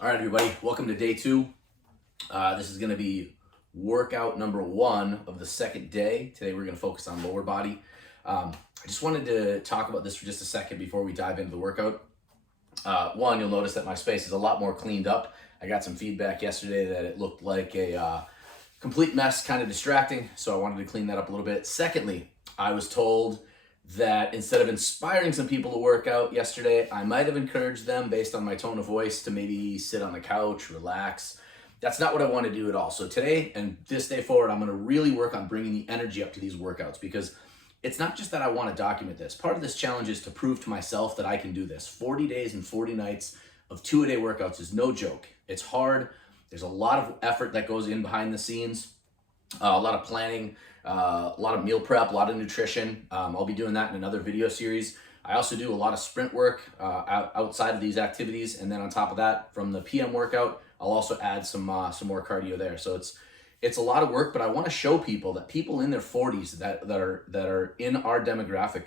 All right, everybody, welcome to day two. This is going to be workout number one of the second day. Today we're going to focus on lower body. I just wanted to talk about this for just a second before we dive into the workout. One, you'll notice that my space is a lot more cleaned up. I got some feedback yesterday that it looked like a complete mess, kind of distracting, so I wanted to clean that up a little bit. Secondly, I was told that instead of inspiring some people to work out yesterday, I might have encouraged them based on my tone of voice to maybe sit on the couch, relax. That's not what I want to do at all. So today and this day forward, I'm going to really work on bringing the energy up to these workouts, because it's not just that I want to document this. Part of this challenge is to prove to myself that I can do this. 40 days and 40 nights of 2-a-day workouts is no joke. It's hard. There's a lot of effort that goes in behind the scenes, a lot of planning, a lot of meal prep, a lot of nutrition. I'll be doing that in another video series. I also do a lot of sprint work outside of these activities, and then on top of that, from the PM workout, I'll also add some more cardio there. So it's a lot of work, but I want to show people that people in their 40s that are in our demographic,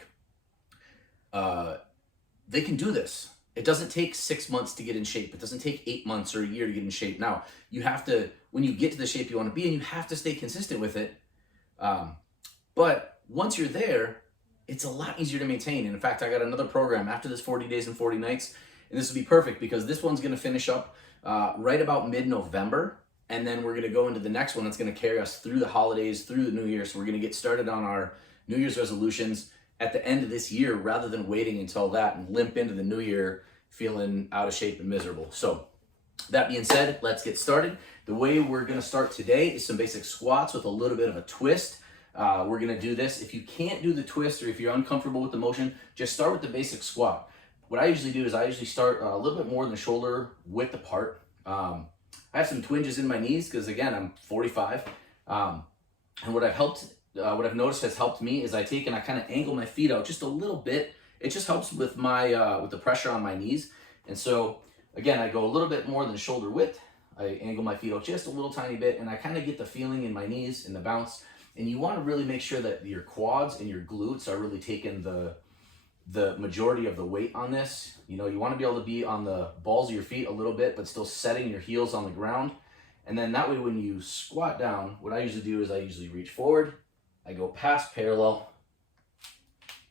they can do this. It doesn't take 6 months to get in shape. It doesn't take 8 months or a year to get in shape. Now, you have to, when you get to the shape you want to be in, you have to stay consistent with it. But once you're there, it's a lot easier to maintain. And in fact, I got another program after this 40 days and 40 nights, and this will be perfect because this one's going to finish up right about mid-November. And then we're going to go into the next one that's going to carry us through the holidays, through the new year. So we're going to get started on our New Year's resolutions at the end of this year rather than waiting until that and limp into the new year feeling out of shape and miserable. So that being said, let's get started. The way we're going to start today is some basic squats with a little bit of a twist. We're going to do this. If you can't do the twist or if you're uncomfortable with the motion, just start with the basic squat. What I usually do is I usually start a little bit more than shoulder width apart. I have some twinges in my knees because, again, I'm 45. And what I've noticed has helped me is I take and I kind of angle my feet out just a little bit. It just helps with my with the pressure on my knees. And so, again, I go a little bit more than shoulder width. I angle my feet out just a little tiny bit, and I kind of get the feeling in my knees and the bounce. And you want to really make sure that your quads and your glutes are really taking the majority of the weight on this. You know, you want to be able to be on the balls of your feet a little bit, but still setting your heels on the ground. And then that way, when you squat down, what I usually do is I usually reach forward, I go past parallel,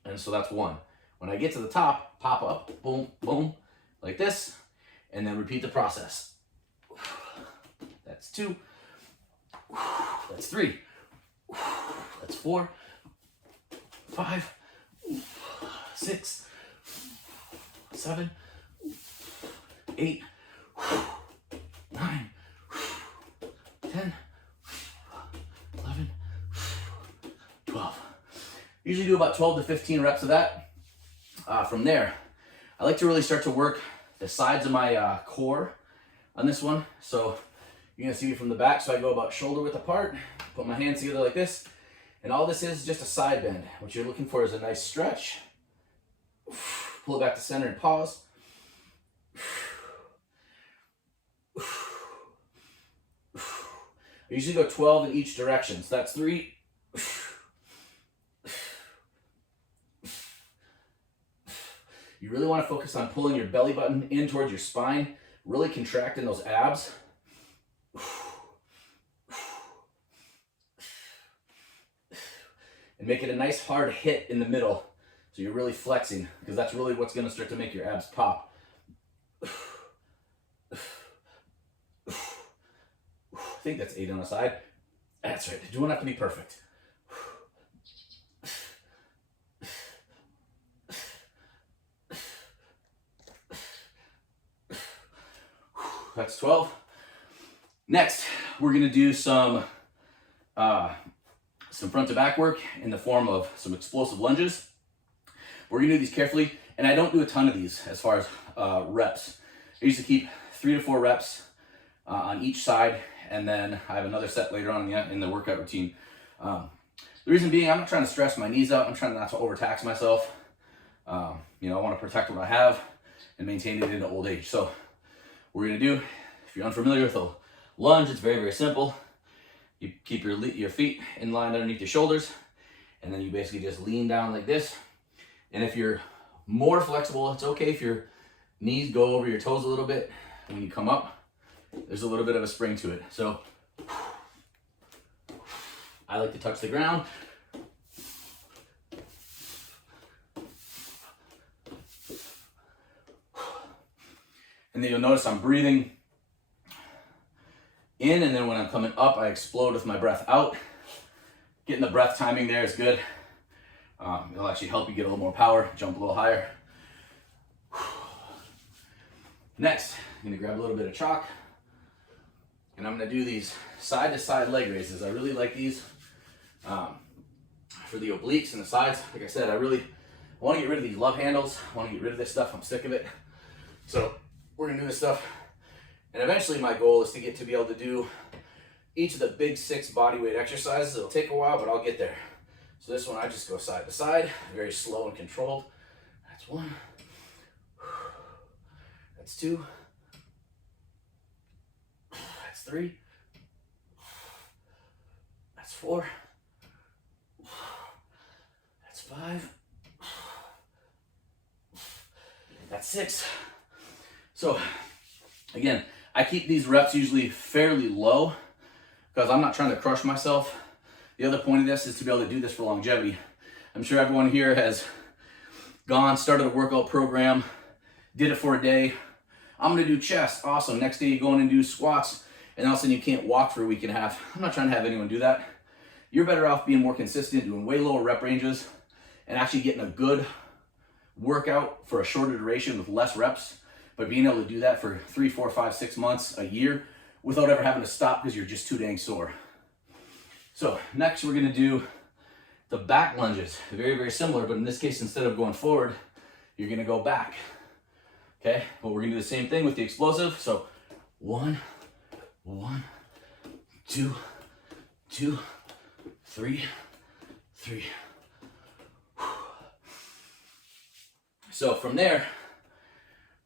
and so that's one. When I get to the top, pop up, boom, boom, like this, and then repeat the process. That's 2, that's 3, that's 4, 5, 6, 7, 8, 9, 10, 11, 12. Usually do about 12 to 15 reps of that. From there, I like to really start to work the sides of my core on this one. So you're gonna see me from the back. So I go about shoulder width apart, put my hands together like this, and all this is just a side bend. What you're looking for is a nice stretch. Pull it back to center and pause. I usually go 12 in each direction. So that's 3. You really want to focus on pulling your belly button in towards your spine, really contracting those abs. And make it a nice hard hit in the middle. So you're really flexing, because that's really what's going to start to make your abs pop. I think that's 8 on the side. That's right. You don't have to be perfect. That's 12. Next, we're going to do some front to back work in the form of some explosive lunges. We're going to do these carefully, and I don't do a ton of these as far as reps. I usually keep 3 to 4 reps on each side, and then I have another set later on in the workout routine. The reason being, I'm not trying to stress my knees out. I'm trying not to overtax myself. I want to protect what I have and maintain it into old age. So what we're going to do, if you're unfamiliar with a lunge, it's very, very simple. You keep your feet in line underneath your shoulders, and then you basically just lean down like this. And if you're more flexible, it's okay if your knees go over your toes a little bit. And when you come up, there's a little bit of a spring to it. So I like to touch the ground. And then you'll notice I'm breathing in, and then when I'm coming up, I explode with my breath out. Getting the breath timing there is good. It'll actually help you get a little more power, jump a little higher. Next, I'm gonna grab a little bit of chalk, and I'm gonna do these side-to-side leg raises. I really like these for the obliques and the sides. Like I said, I want to get rid of these love handles. I want to get rid of this stuff. I'm sick of it. So we're gonna do this stuff, and eventually my goal is to get to be able to do each of the big 6 bodyweight exercises. It'll take a while, but I'll get there. So this one, I just go side to side, very slow and controlled. That's 1. That's 2. That's 3. That's 4. That's 5. That's 6. So again, I keep these reps usually fairly low because I'm not trying to crush myself. The other point of this is to be able to do this for longevity. I'm sure everyone here has started a workout program, did it for a day. I'm gonna do chest, awesome. Next day you go in and do squats, and all of a sudden you can't walk for a week and a half. I'm not trying to have anyone do that. You're better off being more consistent, doing way lower rep ranges, and actually getting a good workout for a shorter duration with less reps, but being able to do that for 3, 4, 5, 6 months, a year, without ever having to stop because you're just too dang sore. So next we're gonna do the back lunges. Very, very similar, but in this case, instead of going forward, you're gonna go back. Okay, but we're gonna do the same thing with the explosive. So 1, 1, 2, 2, 3, 3. So from there,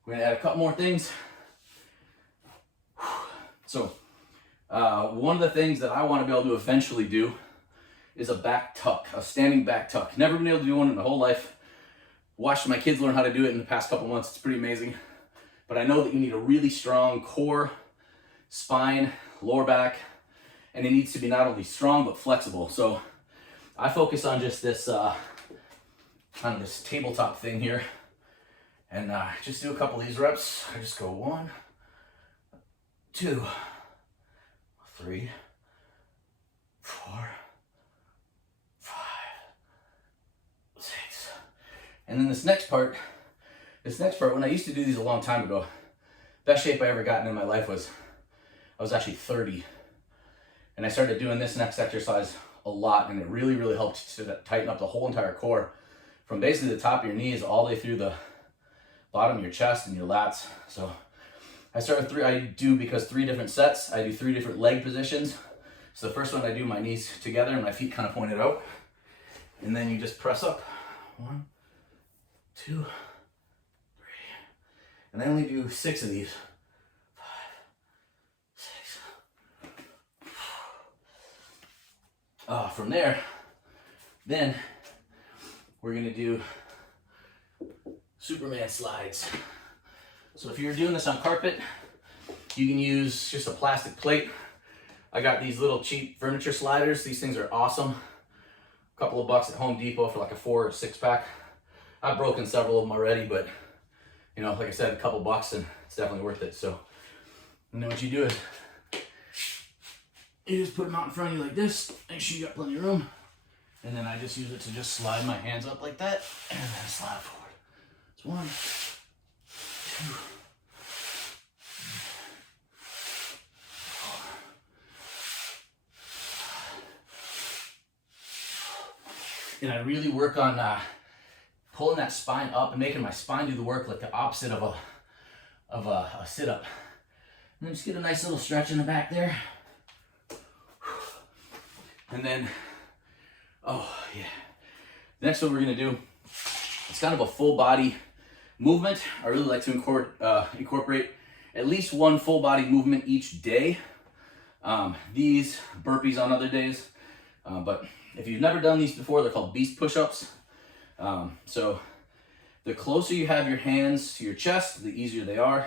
we're gonna add a couple more things. So one of the things that I want to be able to eventually do is a back tuck, a standing back tuck. Never been able to do one in my whole life. Watched my kids learn how to do it in the past couple months. It's pretty amazing. But I know that you need a really strong core, spine, lower back, and it needs to be not only strong but flexible. So I focus on just this kind of this tabletop thing here, and just do a couple of these reps. I just go 1, 2, 3, 4, 5, 6. And then this next part, when I used to do these a long time ago, best shape I ever gotten in my life was, I was actually 30. And I started doing this next exercise a lot, and it really, really helped to tighten up the whole entire core, from basically the top of your knees all the way through the bottom of your chest and your lats. So I start with 3, I do, because 3 different sets, I do 3 different leg positions. So the first one I do my knees together and my feet kind of pointed out. And then you just press up. 1, 2, 3. And I only do 6 of these. 5, 6. From there, then we're gonna do Superman slides. So if you're doing this on carpet, you can use just a plastic plate. I got these little cheap furniture sliders. These things are awesome. A couple of bucks at Home Depot for like a 4 or 6 pack. I've broken several of them already, but you know, like I said, a couple bucks, and it's definitely worth it. So, and then what you do is you just put them out in front of you like this. Make sure you got plenty of room. And then I just use it to just slide my hands up like that, and then slide forward. It's 1, 2, 4. And I really work on pulling that spine up and making my spine do the work, like the opposite of a sit-up. And then just get a nice little stretch in the back there. And then, oh yeah. Next one we're gonna do, it's kind of a full body movement. I really like to incorporate at least one full body movement each day. These burpees on other days. But if you've never done these before, they're called beast push-ups. So the closer you have your hands to your chest, the easier they are.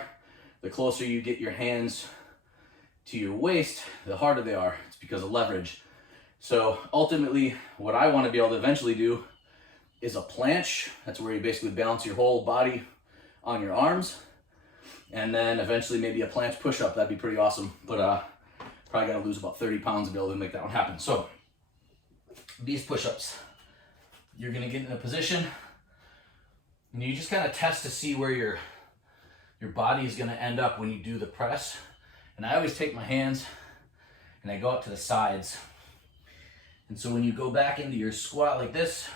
the closer you get your hands to your waist, the harder they are. It's because of leverage. So ultimately, what I want to be able to eventually do is a planche. That's where you basically balance your whole body on your arms. And then eventually maybe a planche push-up. That'd be pretty awesome. But probably got to lose about 30 pounds to be able to make that one happen. So these push-ups, you're going to get in a position and you just kind of test to see where your body is going to end up when you do the press. And I always take my hands and I go out to the sides. And so when you go back into your squat like this,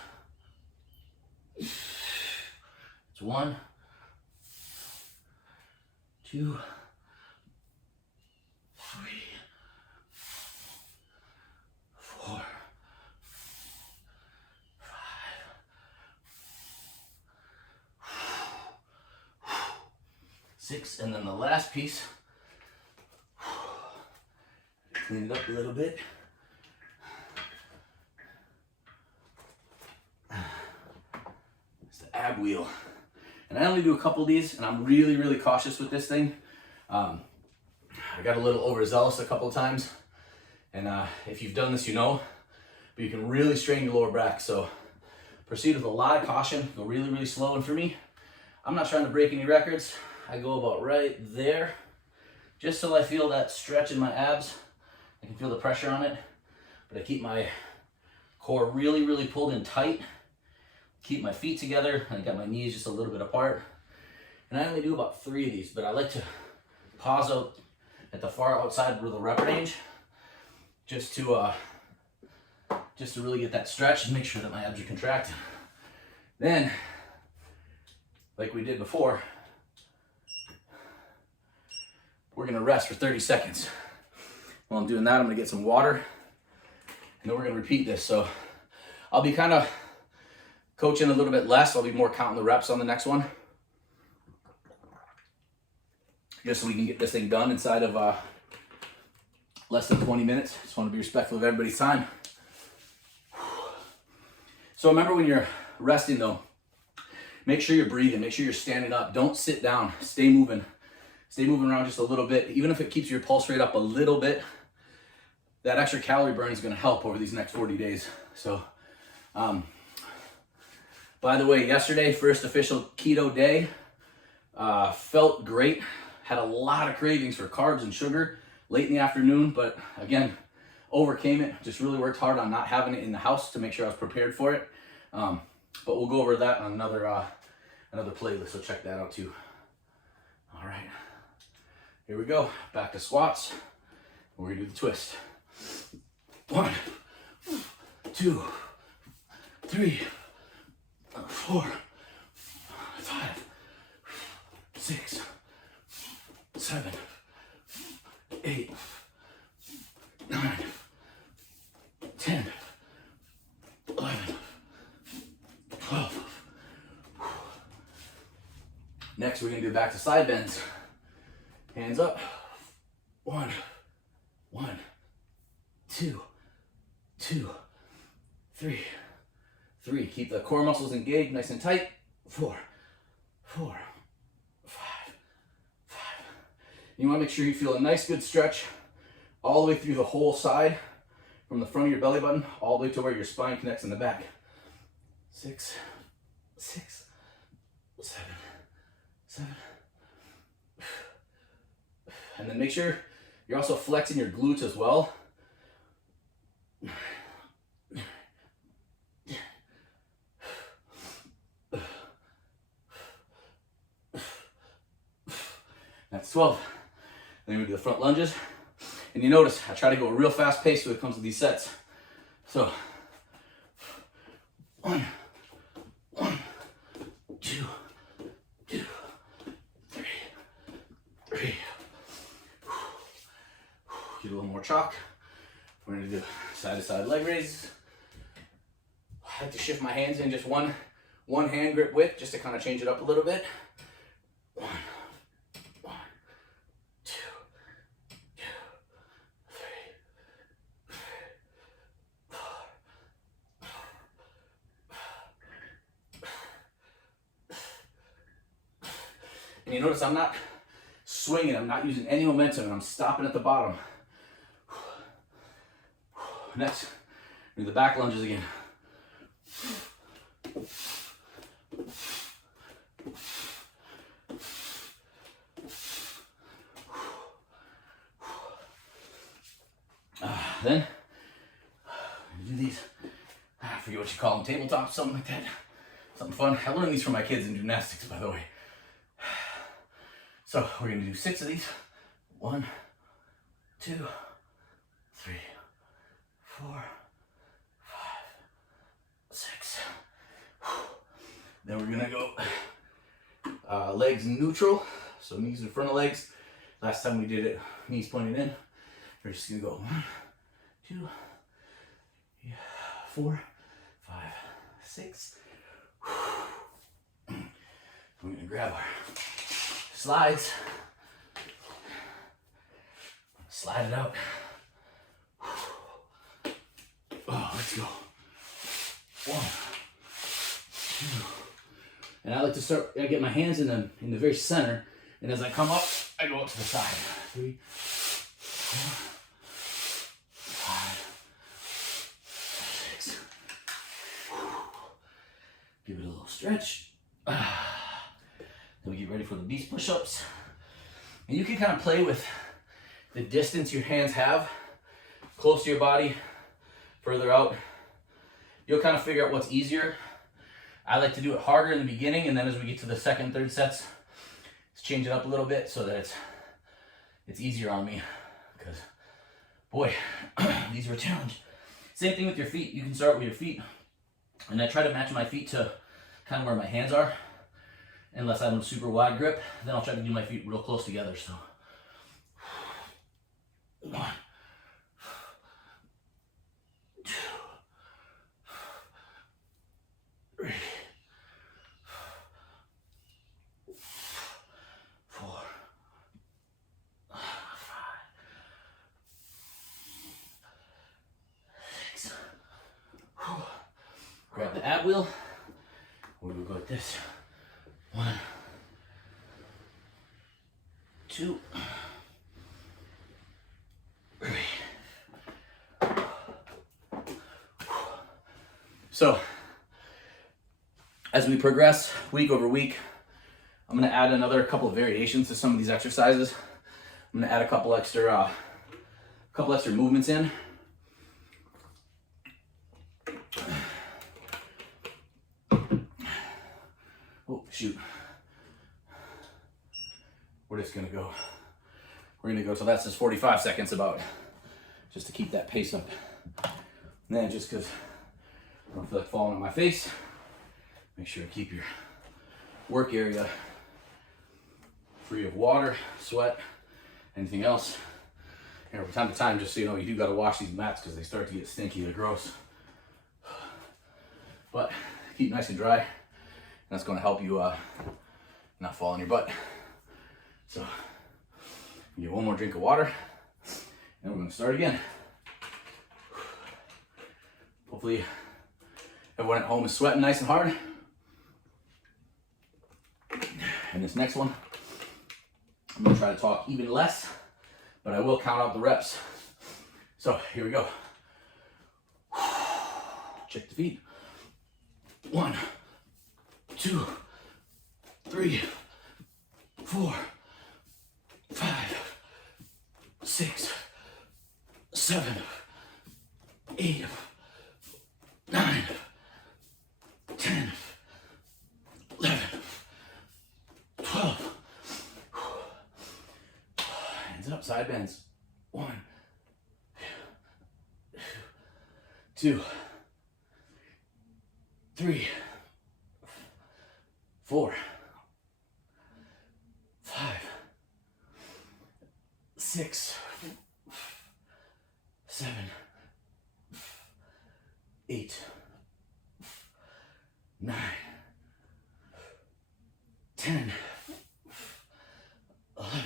it's 1, 2, 3, 4, 5, 6, and then the last piece, clean it up a little bit. It's the ab wheel. And I only do a couple of these, and I'm really, really cautious with this thing. I got a little overzealous a couple of times, and if you've done this, you know, but you can really strain your lower back. So proceed with a lot of caution, go really, really slow. And for me, I'm not trying to break any records. I go about right there, just so I feel that stretch in my abs. I can feel the pressure on it, but I keep my core really, really pulled in tight. Keep my feet together. I got my knees just a little bit apart. And I only do about 3 of these, but I like to pause out at the far outside of the rep range just to really get that stretch and make sure that my abs are contracted. Then, like we did before, we're gonna rest for 30 seconds. While I'm doing that, I'm gonna get some water, and then we're gonna repeat this. So I'll be kind of coaching a little bit less. I'll be more counting the reps on the next one, just so we can get this thing done inside of less than 20 minutes. Just want to be respectful of everybody's time. So remember, when you're resting though, make sure you're breathing, make sure you're standing up. Don't sit down, stay moving. Stay moving around just a little bit. Even if it keeps your pulse rate up a little bit, that extra calorie burn is gonna help over these next 40 days. So, by the way, yesterday, first official keto day, felt great. Had a lot of cravings for carbs and sugar late in the afternoon, but again, overcame it. Just really worked hard on not having it in the house to make sure I was prepared for it. But we'll go over that on another playlist, so check that out too. All right, here we go. Back to squats. We're gonna do the twist. 1, 2, 3, 4, 5, 6, 7, 8, 9, 10, 11, 12. Next, we're gonna do back to side bends. Hands up. 1, 2, 3. Keep the core muscles engaged, nice and tight. 4, 5. You want to make sure you feel a nice, good stretch all the way through the whole side, from the front of your belly button all the way to where your spine connects in the back. 6, 7. And then make sure you're also flexing your glutes as well. That's 12. Then we do the front lunges. And you notice I try to go a real fast pace when it comes to these sets. So 1, 2, 3. Get a little more chalk. We're gonna do side to side leg raises. I like to shift my hands in just one hand grip width, just to kind of change it up a little bit. 1, 2, 3, 4. And you notice I'm not swinging. I'm not using any momentum, and I'm stopping at the bottom. Next, do the back lunges again. Then do these, I forget what you call them, tabletops, something like that. Something fun. I learned these from my kids in gymnastics, by the way. So we're gonna do 6 of these. 1, 2, 3, 4, 5, 6. Then we're gonna go legs neutral. So knees in front of legs. Last time we did it, knees pointed in. We're just gonna go 1, 2, 4, 5, 6. We're gonna grab our slides, slide it out. Oh, let's go. 1, 2. And I like to start, I get my hands in the very center, and as I come up, I go up to the side. 3, 4, 5, 6. Give it a little stretch. Then we get ready for the beast push-ups. And you can kind of play with the distance your hands have, close to your body, further out. You'll kind of figure out what's easier. I like to do it harder in the beginning, and then as we get to the second, third sets, let's change it up a little bit so that it's easier on me. Because, boy, these are a challenge. Same thing with your feet. You can start with your feet, and I try to match my feet to kind of where my hands are. Unless I have a super wide grip, then I'll try to do my feet real close together. So, 1, 2, 3, 4, 5, 6. Grab the ab wheel. We're gonna go like this. 1, 2, 3. So, as we progress week over week, I'm going to add another couple of variations to some of these exercises. I'm going to add a couple extra movements in. Oh, shoot. We're just gonna go. We're gonna go till that says 45 seconds about, just to keep that pace up. And then just because I don't feel like falling on my face, make sure to keep your work area free of water, sweat, anything else. And from time to time, just so you know, you do gotta wash these mats because they start to get stinky or gross. But keep nice and dry. That's going to help you not fall on your butt. So, get one more drink of water, and we're going to start again. Hopefully, everyone at home is sweating nice and hard. And this next one, I'm going to try to talk even less, but I will count out the reps. So, here we go. Check the feet. 1, 2, 3, 4, 5, 6, 7, 8, 9, 10, 11, 12. Hands up, side bends. 1, 2, 3, 4, 5, 6, 7, 8, 9, 10, 11,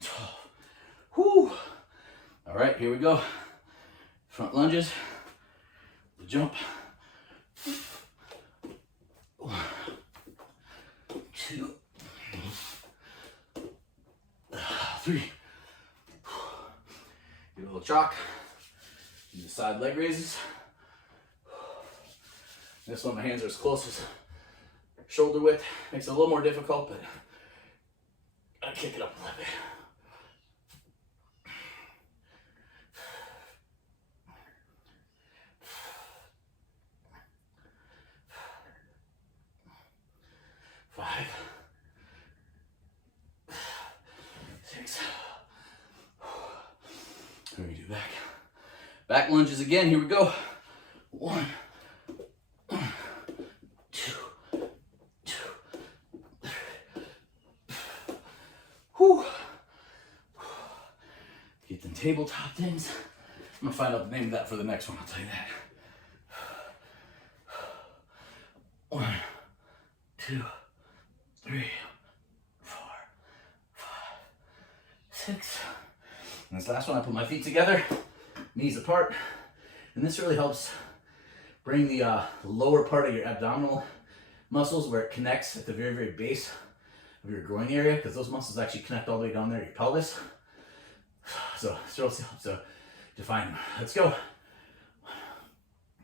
12. Whoo! All right, here we go. Front lunges, the jump. 1, 2, 3. Get a little chalk. Do the side leg raises. This one, my hands are as close as shoulder width. Makes it a little more difficult, but gotta kick it up a little bit. Five, 6. Here we do back lunges again. Here we go. 1, 2, 3. Whew. Get them tabletop things. I'm gonna find out the name of that for the next one. I'll tell you that. 1, 2, 3, 4, 5, 6. And this last one, I put my feet together, knees apart, and this really helps bring the lower part of your abdominal muscles where it connects at the very, very base of your groin area, because those muscles actually connect all the way down there to your pelvis. So it really helps to define them. Let's go. 1,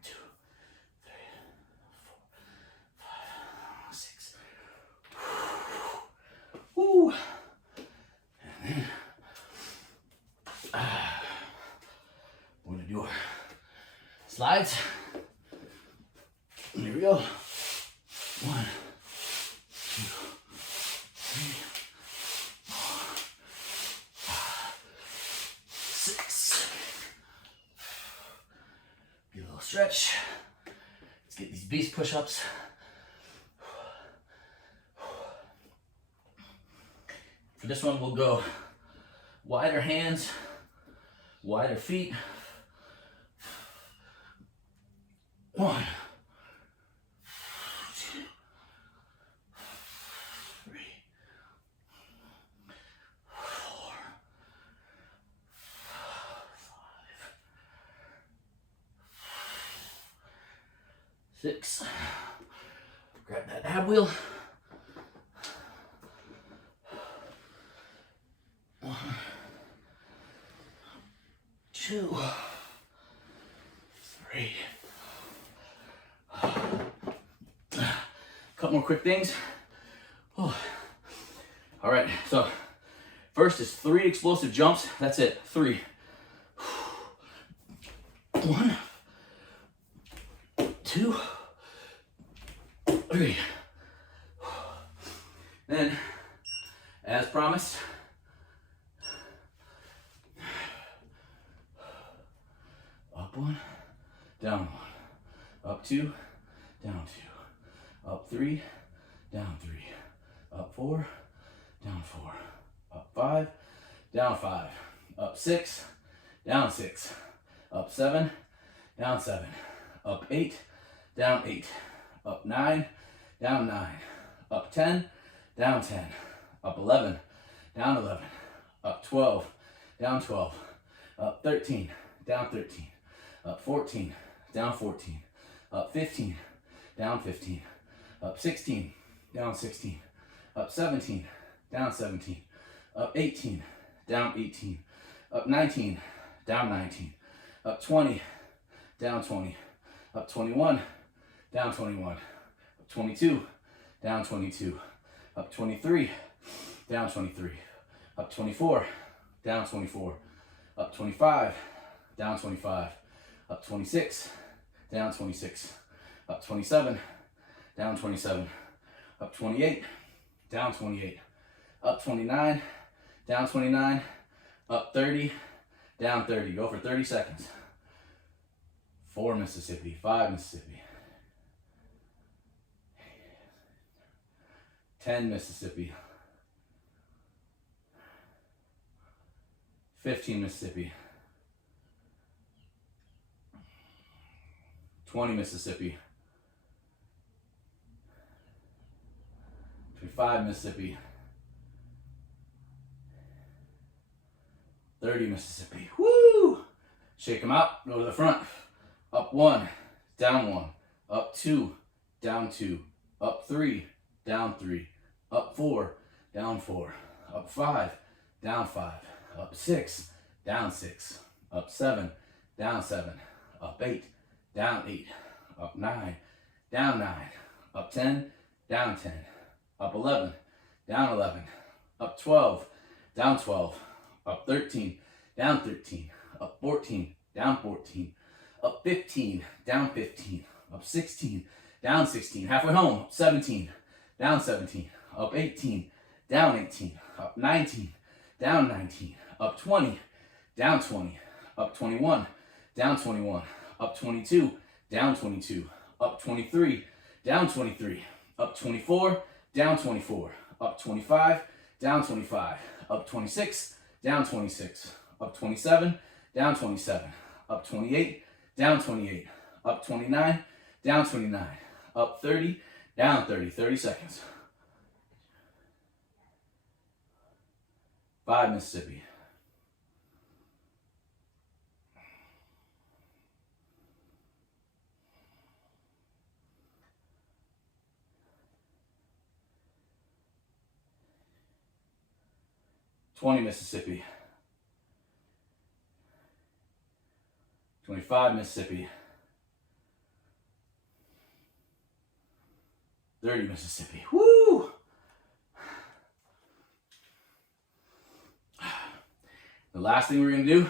2, 3, 4, 5, 6. Woo. And then we're gonna do our slides. Here we go. 1, 2, 3, 4, 5, 6. Get a little stretch. Let's get these beast push-ups. For this one, we'll go wider hands, wider feet. 1, 2, 3, 4, 5, 6. Grab that ab wheel. 1, 2, 3. Couple more quick things. Oh. All right, so first is 3 explosive jumps. That's it. 3. 1, 2, 3. Then, as promised, up 1, down 1, up 2, down 2, up 3, down 3, up 4, down 4, up 5, down 5, up 6, down 6, up 7, down 7, up 8, down 8, up 9, down 9, up 10, down 10, up 11, down 11, up 12, down 12, up 13, down 13, up 14, down 14, up 15, down 15, up 16, down 16, up 17, down 17, up 18, down 18, up 19, down 19, up 20, down 20, up 21, down 21, up 22, down 22, up 23, down 23, up 24, down 24, up 25, down 25, up 26, down 26, up 27, down 27, up 28, down 28, up 29, down 29, up 30, down 30. Go for 30 seconds. 4 Mississippi, 5 Mississippi, 10 Mississippi, 15 Mississippi, 20 Mississippi, 25 Mississippi, 30 Mississippi. Woo! Shake them out, go to the front. Up 1, down 1, up 2, down 2, up 3, down 3, up 4, down 4, up 5, down 5, up 6, down 6, up 7, down 7, up 8, down 8, up 9, down 9, up 10, down 10, up 11, down 11, up 12, down 12, up 13, down 13, up 14, down 14, up 15, down 15, up 16, down 16, halfway home, up 17, down 17, up 18, down 18, up 19, down 19, up 20, down 20, up 21, down 21, up 22, down 22, up 23, down 23, up 24, down 24, up 25, down 25, up 26, down 26, up 27, down 27, up 28, down 28, up 29, down 29, up 30, down 30, 30 seconds. 5 Mississippi. Mississippi. 25 Mississippi. 30 Mississippi. Woo! The last thing we're gonna do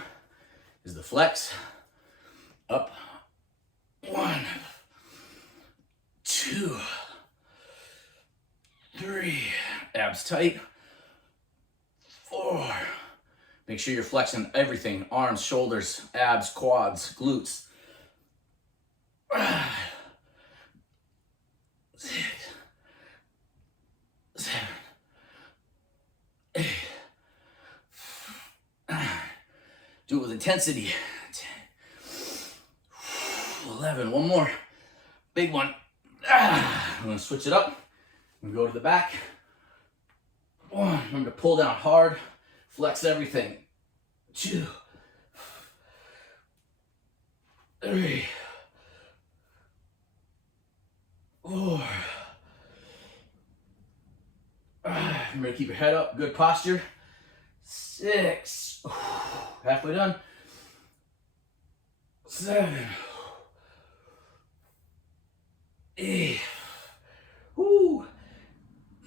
is the flex. Up. 1, 2, 3. Abs tight. 4. Make sure you're flexing everything. Arms, shoulders, abs, quads, glutes. 5, 6, 7, 8, 9. Do it with intensity. 10, 11. One more. Big one. I'm going to switch it up. I'm going to go to the back. 1. Remember to pull down hard. Flex everything. 2, 3, 4. Remember to keep your head up. Good posture. 6. Halfway done. 7. 8.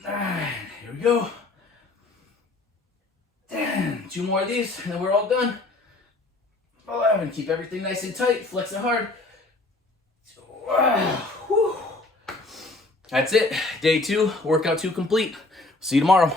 9. Here we go. 10. 2 more of these, and then we're all done. 11. Keep everything nice and tight. Flex it hard. Whew. That's it. Day 2, workout 2 complete. See you tomorrow.